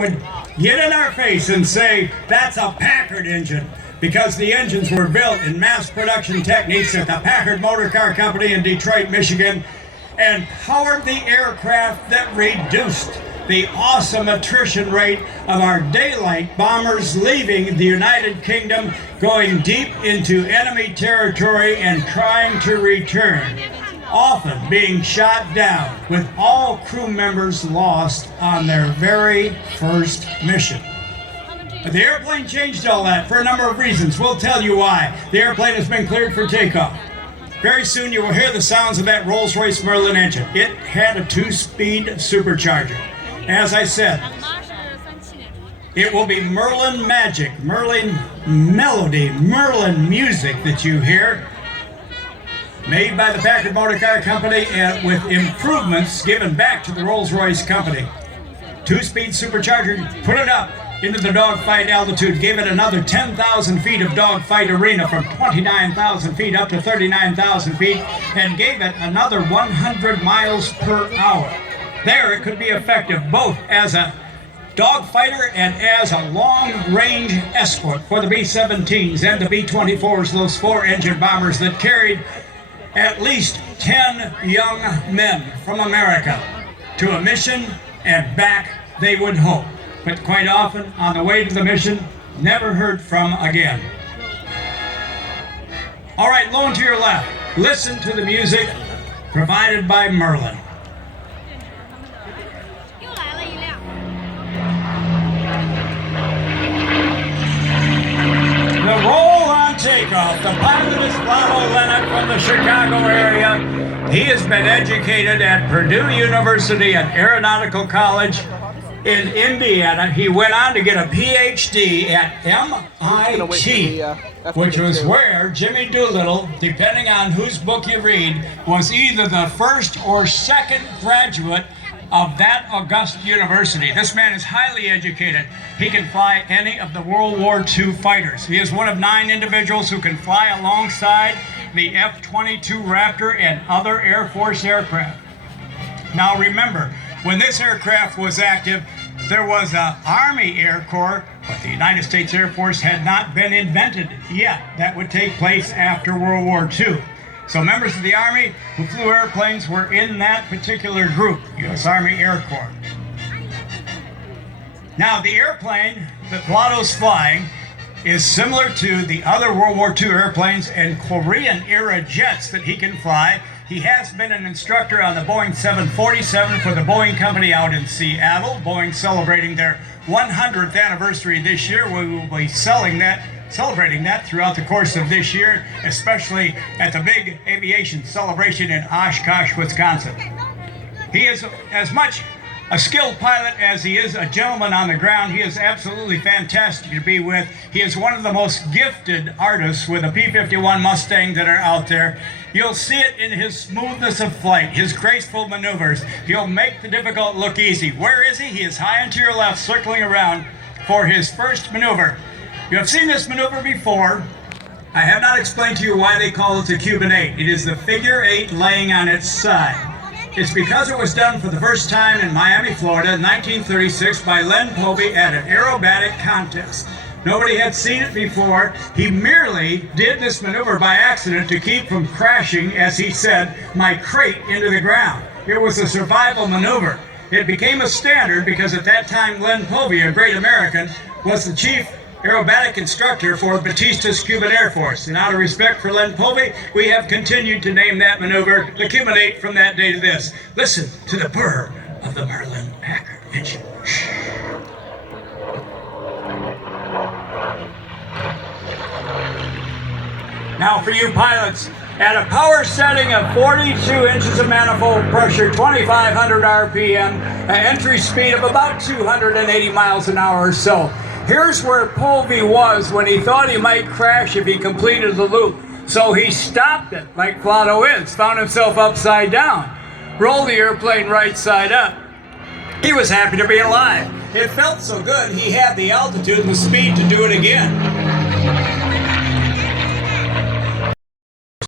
would get in our face and say that's a Packard engine, because the engines were built in mass production techniques at the Packard Motor Car Company in Detroit, Michigan, and powered the aircraft that reduced the awesome attrition rate of our daylight bombers leaving the United Kingdom, going deep into enemy territory and trying to return, often being shot down, with all crew members lost on their very first mission. But the airplane changed all that for a number of reasons. We'll tell you why. The airplane has been cleared for takeoff. Very soon you will hear the sounds of that Rolls-Royce Merlin engine. It had a 2-speed supercharger. As I said, it will be Merlin magic, Merlin melody, Merlin music that you hear, made by the Packard Motor Car Company and with improvements given back to the Rolls-Royce Company. 2-speed supercharger, put it up into the dogfight altitude, gave it another 10,000 feet of dogfight arena, from 29,000 feet up to 39,000 feet, and gave it another 100 miles per hour. There it could be effective both as a dogfighter and as a long-range escort for the B-17s and the B-24s, those 4-engine bombers that carried at least 10 young men from America to a mission and back, they would hope. But quite often, on the way to the mission, never heard from again. All right, low and to your left, listen to the music provided by Merlin. The roll on takeoff. The pilot is Vlado Leonard from the Chicago area. He has been educated at Purdue University and Aeronautical College in Indiana. He went on to get a PhD at MIT, which was where Jimmy Doolittle, depending on whose book you read, was either the first or second graduate of that august university. This man is highly educated. He can fly any of the World War II fighters. He is one of 9 individuals who can fly alongside the F-22 Raptor and other Air Force aircraft. Now remember, when this aircraft was active, there was an Army Air Corps, but the United States Air Force had not been invented yet. That would take place after World War II. So members of the Army who flew airplanes were in that particular group, U.S. Army Air Corps. Now, the airplane that Vlado's flying is similar to the other World War II airplanes and Korean-era jets that he can fly. He has been an instructor on the Boeing 747 for the Boeing Company out in Seattle. Boeing celebrating their 100th anniversary this year. We will be celebrating that throughout the course of this year, especially at the big aviation celebration in Oshkosh, Wisconsin. He is as much a skilled pilot as he is a gentleman on the ground. He is absolutely fantastic to be with. He is one of the most gifted artists with a P51 Mustang that are out there. You'll see it in his smoothness of flight, his graceful maneuvers. He'll make the difficult look easy. Where is he? He is high and to your left, circling around for his first maneuver. You have seen this maneuver before. I have not explained to you why they call it the Cuban 8. It is the figure 8 laying on its side. It's because it was done for the first time in Miami, Florida in 1936 by Len Povey at an aerobatic contest. Nobody had seen it before. He merely did this maneuver by accident to keep from crashing, as he said, my crate into the ground. It was a survival maneuver. It became a standard because at that time Len Povey, a great American, was the chief aerobatic instructor for Batista's Cuban Air Force. And out of respect for Len Povey, we have continued to name that maneuver the Cuban 8 from that day to this. Listen to the purr of the Merlin Packard engine. Now for you pilots, at a power setting of 42 inches of manifold pressure, 2,500 RPM, an entry speed of about 280 miles an hour or so. Here's where Povey was when he thought he might crash if he completed the loop. So he stopped it, like Vlado is, found himself upside down, rolled the airplane right side up. He was happy to be alive. It felt so good, he had the altitude and the speed to do it again.